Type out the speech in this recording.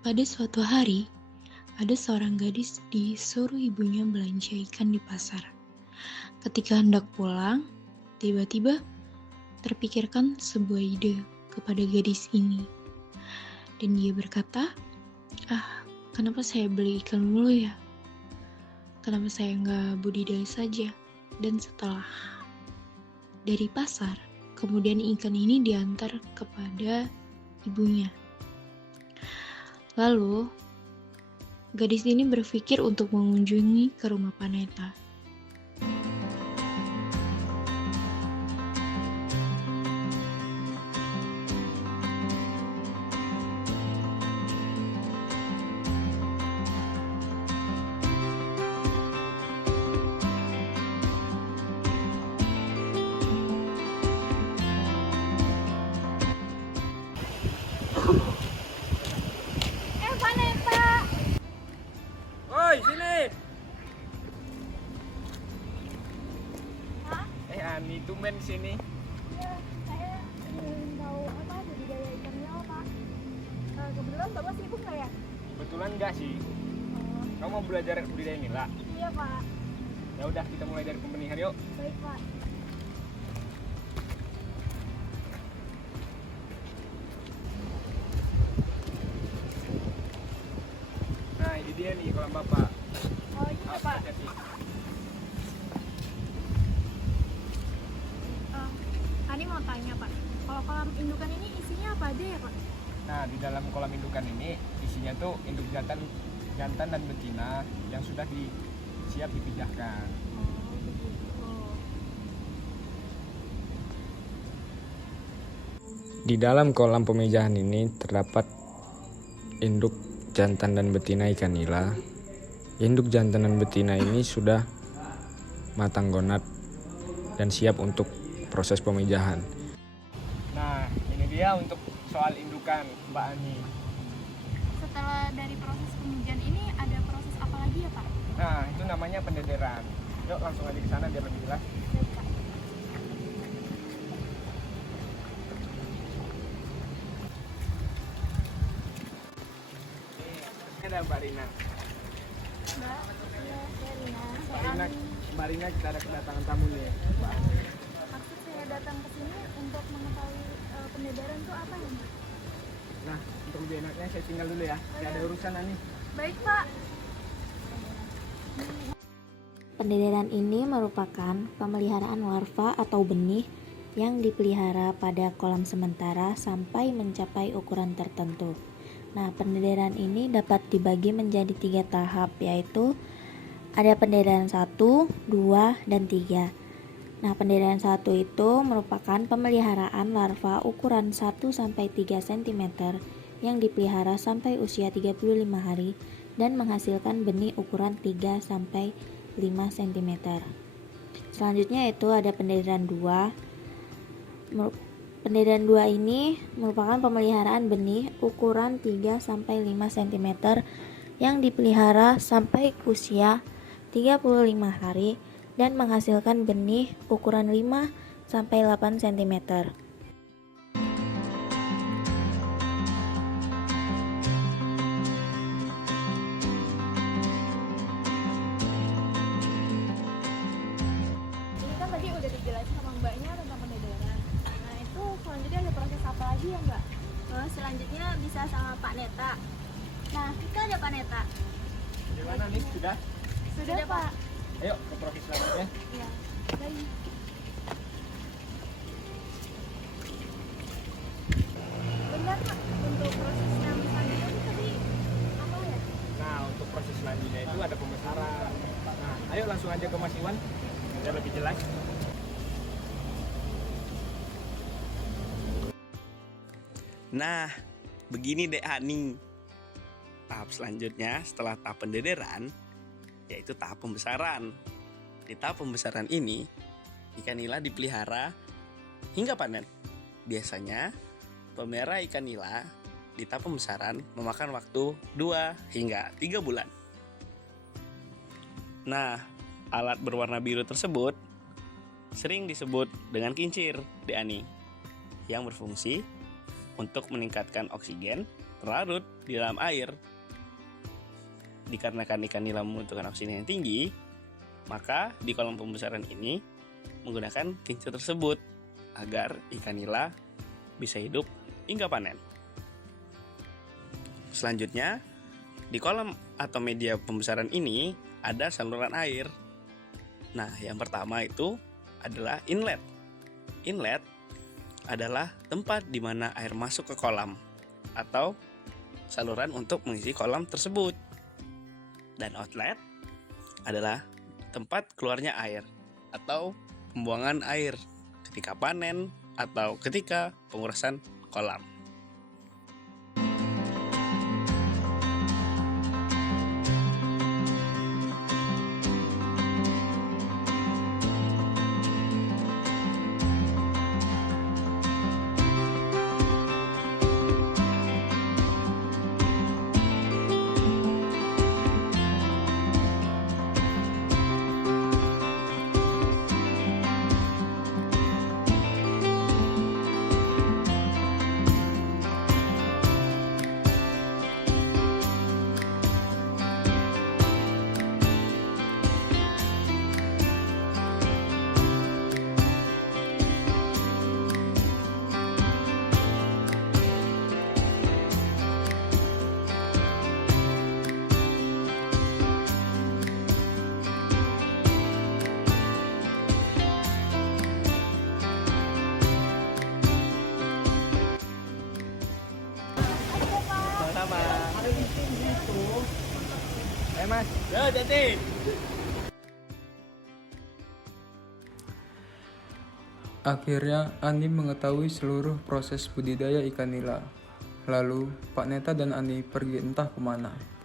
Pada suatu hari, ada seorang gadis disuruh ibunya belanja ikan di pasar. Ketika hendak pulang, tiba-tiba terpikirkan sebuah ide kepada gadis ini. Dan dia berkata, kenapa saya beli ikan mulu ya? Kenapa saya nggak budidaya saja?" Dan setelah dari pasar, kemudian ikan ini diantar kepada ibunya. Lalu, gadis ini berpikir untuk mengunjungi ke rumah Paneta. Vanessa. Woi, sini. Hah? Ani, tumben sini. Iya, saya ingin tahu apa budidaya ikan nila, Pak. Kebetulan Bapak sibuk nggak ya? Kebetulan enggak sih. Oh, Kamu mau belajar budidaya nila? iya, Pak. Ya udah, kita mulai dari pembenihan yuk. Baik, Pak. Nah, ini dia nih kolam Bapak. Oh, iya, Pak. Hati-hati. Ani mau tanya, Pak. Kalau kolam indukan ini isinya apa aja ya, Pak? Nah, di dalam kolam indukan ini isinya tuh induk jantan dan betina yang sudah siap dipijahkan. Oh, begitu. Di dalam kolam pemijahan ini terdapat induk jantan dan betina ikan nila. Induk jantan dan betina ini sudah matang gonat dan siap untuk proses pemijahan. Nah, ini dia untuk soal indukan, Mbak Ani. Setelah dari proses pemijahan ini ada proses apa lagi ya, Pak? Nah, itu namanya pendederan. Yuk langsung aja ke sana biar lebih jelas. Baik, Pak. Ini ada Mbak Rina. Mbak, iya, saya Rina. Mbak Rina, Mbak Rina, kita ada kedatangan tamu nih, Mbak Ani. Maksud saya datang ke sini untuk mengetahui pendederan itu apa ya, Mbak? Nah, untuk lebih enaknya saya tinggal dulu ya. Saya ada urusan Ani. Baik, Pak. Pendederan ini merupakan pemeliharaan larva atau benih yang dipelihara pada kolam sementara sampai mencapai ukuran tertentu. Nah, pendederan ini dapat dibagi menjadi 3 tahap, yaitu ada pendederan 1, 2, dan 3. Nah, pendederan 1 itu merupakan pemeliharaan larva ukuran 1-3 cm yang dipelihara sampai usia 35 hari dan menghasilkan benih ukuran 3-5 cm. Selanjutnya itu ada pendederan 2. Pendederan 2 ini merupakan pemeliharaan benih ukuran 3-5 cm yang dipelihara sampai usia 35 hari dan menghasilkan benih ukuran 5-8 cm. Ini kan tadi udah dijelasin sama Mbaknya tentang pendederan. Nah, itu selanjutnya ada proses apa lagi ya, Mbak? Selanjutnya bisa sama Pak Neta. Nah, kita ada Pak Neta. Gimana nih? Sudah? Sudah, Pak. Ayo ke proses selanjutnya. Iya. Baik. Benar, Pak. Untuk proses yang selanjutnya itu tadi apa ya? Nah, untuk proses selanjutnya itu ada pembesaran. Nah, ayo langsung aja ke Mas Iwan biar lebih jelas. Nah, begini deh Ani. Tahap selanjutnya setelah tahap pendederan, yaitu tahap pembesaran. Di tahap pembesaran ini, ikan nila dipelihara hingga panen. Biasanya, pemelihara ikan nila di tahap pembesaran memakan waktu 2 hingga 3 bulan. Nah, alat berwarna biru tersebut sering disebut dengan kincir, Dek Ani, yang berfungsi untuk meningkatkan oksigen terlarut di dalam air. Dikarenakan ikan nila membutuhkan oksigen yang tinggi, maka di kolam pembesaran ini menggunakan kencur tersebut agar ikan nila bisa hidup hingga panen. Selanjutnya, di kolam atau media pembesaran ini ada saluran air. Nah, yang pertama itu adalah inlet. Inlet adalah tempat di mana air masuk ke kolam atau saluran untuk mengisi kolam tersebut. Dan outlet adalah tempat keluarnya air atau pembuangan air ketika panen atau ketika pengurasan kolam. Sama. Mas. Yo, Jati. Akhirnya Ani mengetahui seluruh proses budidaya ikan nila. Lalu Pak Neta dan Ani pergi entah kemana.